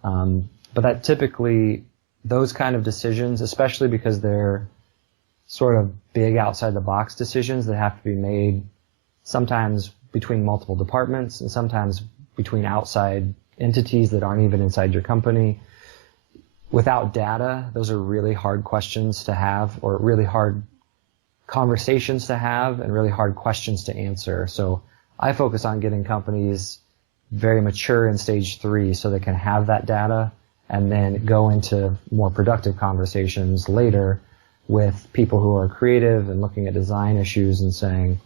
But that typically, those kind of decisions, especially because they're sort of big outside the box decisions that have to be made sometimes between multiple departments and sometimes between outside entities that aren't even inside your company. Without data, those are really hard questions to have, or really hard conversations to have, and really hard questions to answer. So I focus on getting companies very mature in stage 3 so they can have that data and then go into more productive conversations later with people who are creative and looking at design issues and saying,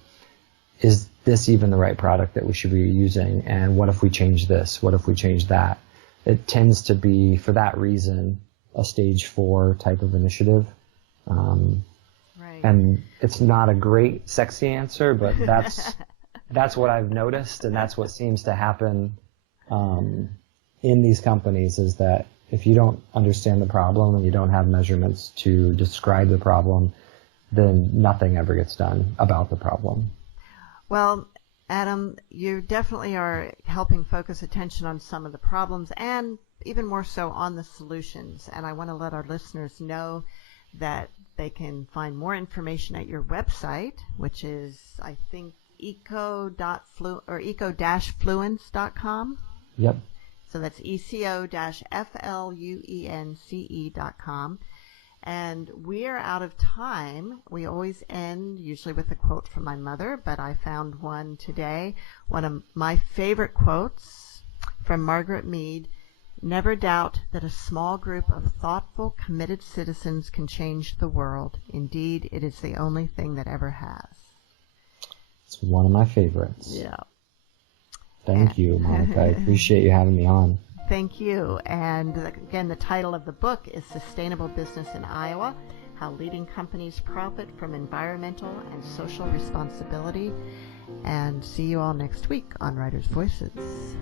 is this even the right product that we should be using? And what if we change this? What if we change that? It tends to be, for that reason, a stage 4 type of initiative. Right. And it's not a great, sexy answer, but that's what I've noticed, and that's what seems to happen in these companies, is that if you don't understand the problem and you don't have measurements to describe the problem, then nothing ever gets done about the problem. Well, Adam, you definitely are helping focus attention on some of the problems and even more so on the solutions. And I want to let our listeners know that they can find more information at your website, which is, I think, eco-fluence.com. Yep. So that's eco-fluence.com. And we are out of time. We always end usually with a quote from my mother, but I found one today. One of my favorite quotes from Margaret Mead: "Never doubt that a small group of thoughtful, committed citizens can change the world. Indeed, it is the only thing that ever has." It's one of my favorites. Yeah. Thank you, Monica. I appreciate you having me on. Thank you. And again, the title of the book is Sustainable Business in Iowa: How Leading Companies Profit from Environmental and Social Responsibility. And see you all next week on Writers' Voices.